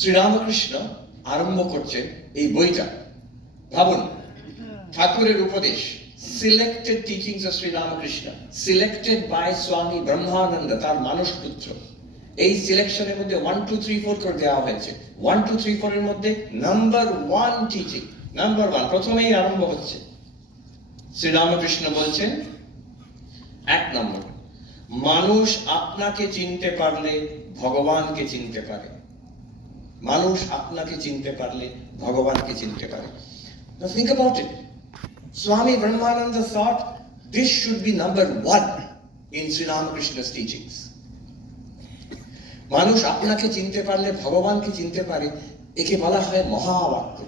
শ্রীরামকৃষ্ণ আরম্ভ করছেন এই বইটা, ভাবুন, ঠাকুরের উপদেশ, selected teachings of Shri Ramakrishna, selected by Swami Brahmananda, তার মানস পুত্র। এই সিলেকশনের মধ্যে 1 2 3 4 করে দেওয়া হয়েছে। 1 2 3 4 এর মধ্যে নাম্বার 1 টিচিং, নাম্বার 1 প্রথমেই আরম্ভ হচ্ছে। শ্রী রামকৃষ্ণ বলছেন, 1 নম্বর, মানুষ আপনাকে চিনতে পারলে ভগবানকে চিনতে পারে। মানুষ আপনাকে চিনতে পারলে ভগবানকে চিনতে পারে। Now think about it. Swami Brahmananda thought this should be number 1 in Sri Ramakrishna's teachings. মানুষ আপনাকে চিনতে পারলে ভগবানকে চিনতে পারে, একে বলা হয় মহাবাক্য।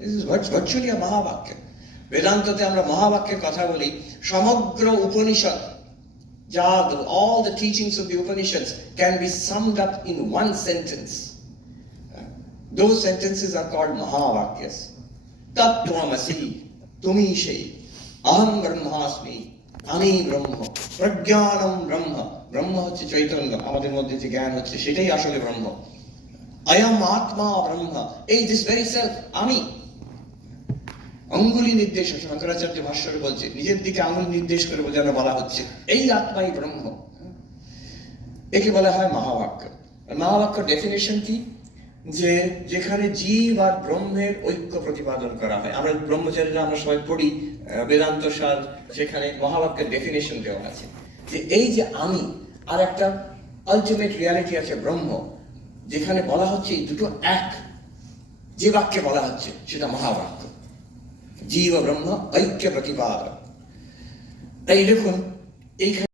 This is virtually a মহাবাক্য। বেদান্ততে আমরা মহাবাক্যের কথা বলি। সমগ্র উপনিষদ, যা all the teachings of the Upanishads can be summed up in one sentence. Those sentences are called mahavakyas. Tattvamasi, tumi সেই, aham brahmasmi, আমি ব্রহ্ম, প্রজ্ঞানম ব্রহ্ম, ব্রহ্ম হচ্ছে চৈতন্য, আমাদের মধ্যে যে জ্ঞান হচ্ছে সেটাই আসলে ব্রহ্ম। আয়াম আত্মা ব্রহ্ম, এই দিস ভেরি সেলফ, আমি। অঙ্গুলি নির্দেশ, শঙ্করাচার্য ভাষ্যরে বলছে, নিজের দিকে আঙুল নির্দেশ করে যেন বলা হচ্ছে এই আত্মাই ব্রহ্ম। একে বলা হয় মহাবাক্য। মহাবাক্য ডেফিনেশন কি? যে যেখানে জীব আর ব্রহ্মের ঐক্য প্রতিপাদন করা হয়। আমরা ব্রহ্মচারীরা আমরা সবাই পড়ি বেদান্ত সার, সেখানে মহাবাক্যের ডেফিনেশন দেওয়া আছে যে এই যে আমি আর একটা আলটিমেট রিয়ালিটি আছে ব্রহ্ম, যেখানে বলা হচ্ছে এই দুটো এক, যে বাক্যে বলা হচ্ছে সেটা মহাবাক্য। জীব ব্রহ্ম ঐক্য প্রতিপাদন। তাই দেখুন এইখানে